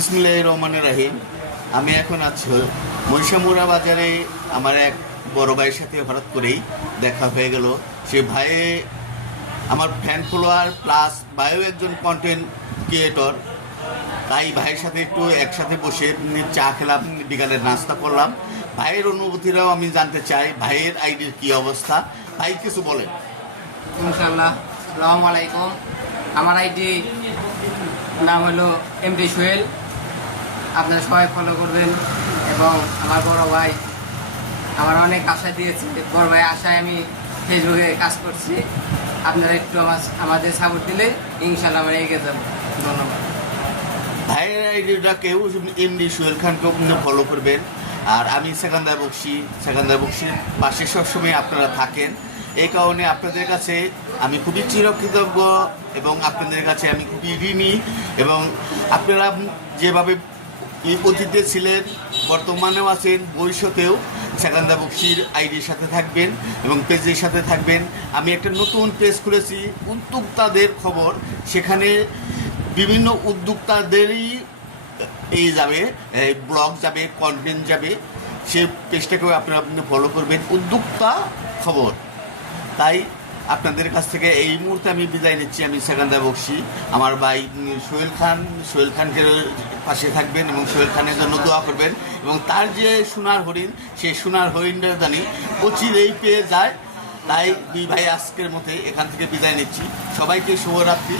বিসমিল্লাহির রহমানির রহিম। আমি এখন আছি মহিষামুড়া বাজারে। আমার এক বড় ভাইয়ের সাথে হঠাৎ করেই দেখা হয়ে গেল। সে ভাই আমার ফ্যান ফলোয়ার প্লাস ভাইও একজন কন্টেন্ট ক্রিয়েটর। তাই ভাইয়ের সাথে একটু একসাথে বসে চা খেলাম, বিকালের নাস্তা করলাম। ভাইয়ের অনুভূতিরাও আমি জানতে চাই, ভাইয়ের আইডির কী অবস্থা। ভাই কিছু বলেন। ইনশাল্লাহ। আসসালামু আলাইকুম। আমার আইডি নাম হলো এমডি সোহেল। আপনারা সবাই ফলো করবেন। এবং আমার বড় ভাই আমার অনেক আশা দিয়েছে, বড় ভাই আশায় আমি ফেসবুকে কাজ করছি। আপনারা একটু আমাদের সাপোর্ট দিলে ইনশাল্লাহ আমরা এগিয়ে যাবো। ধন্যবাদ। ভাইয়ের আইডিটা কেউ এমডি সোহেল খানকেও ফলো করবেন। আর আমি সেকান্দার বক্সির পাশে সবসময় আপনারা থাকেন। এই কারণে আপনাদের কাছে আমি খুবই চিরকৃতজ্ঞ এবং আপনাদের কাছে আমি খুবই ঋণী। এবং আপনারা যেভাবে অতীতে ছিলেন, বর্তমানেও আছেন, ভবিষ্যতেও সেকান্দা বক্সির আইডির সাথে থাকবেন এবং পেজের সাথে থাকবেন। আমি একটা নতুন পেজ খুলেছি, উদ্যোক্তাদের খবর। সেখানে বিভিন্ন উদ্যোক্তাদেরই যাবে, ব্লগ যাবে, কন্টেন্ট যাবে। সে পেজটাকেও আপনারা ফলো করবেন, উদ্যোক্তা খবর। তাই আপনাদের কাছ থেকে এই মুহূর্তে আমি বিদায় নিচ্ছি। আমি সেকান্দা বক্সি। আমার ভাই সোহেল খানকে পাশে থাকবেন এবং সোহেল খানের জন্য দোয়া করবেন। এবং তার যে সোনার হরিণ, সেই সোনার হরিণটা জানি অচিরেই পেয়ে যায়। তাই দুই ভাই আজকের মতে এখান থেকে বিদায় নিচ্ছি। সবাইকে শুভরাত্রি।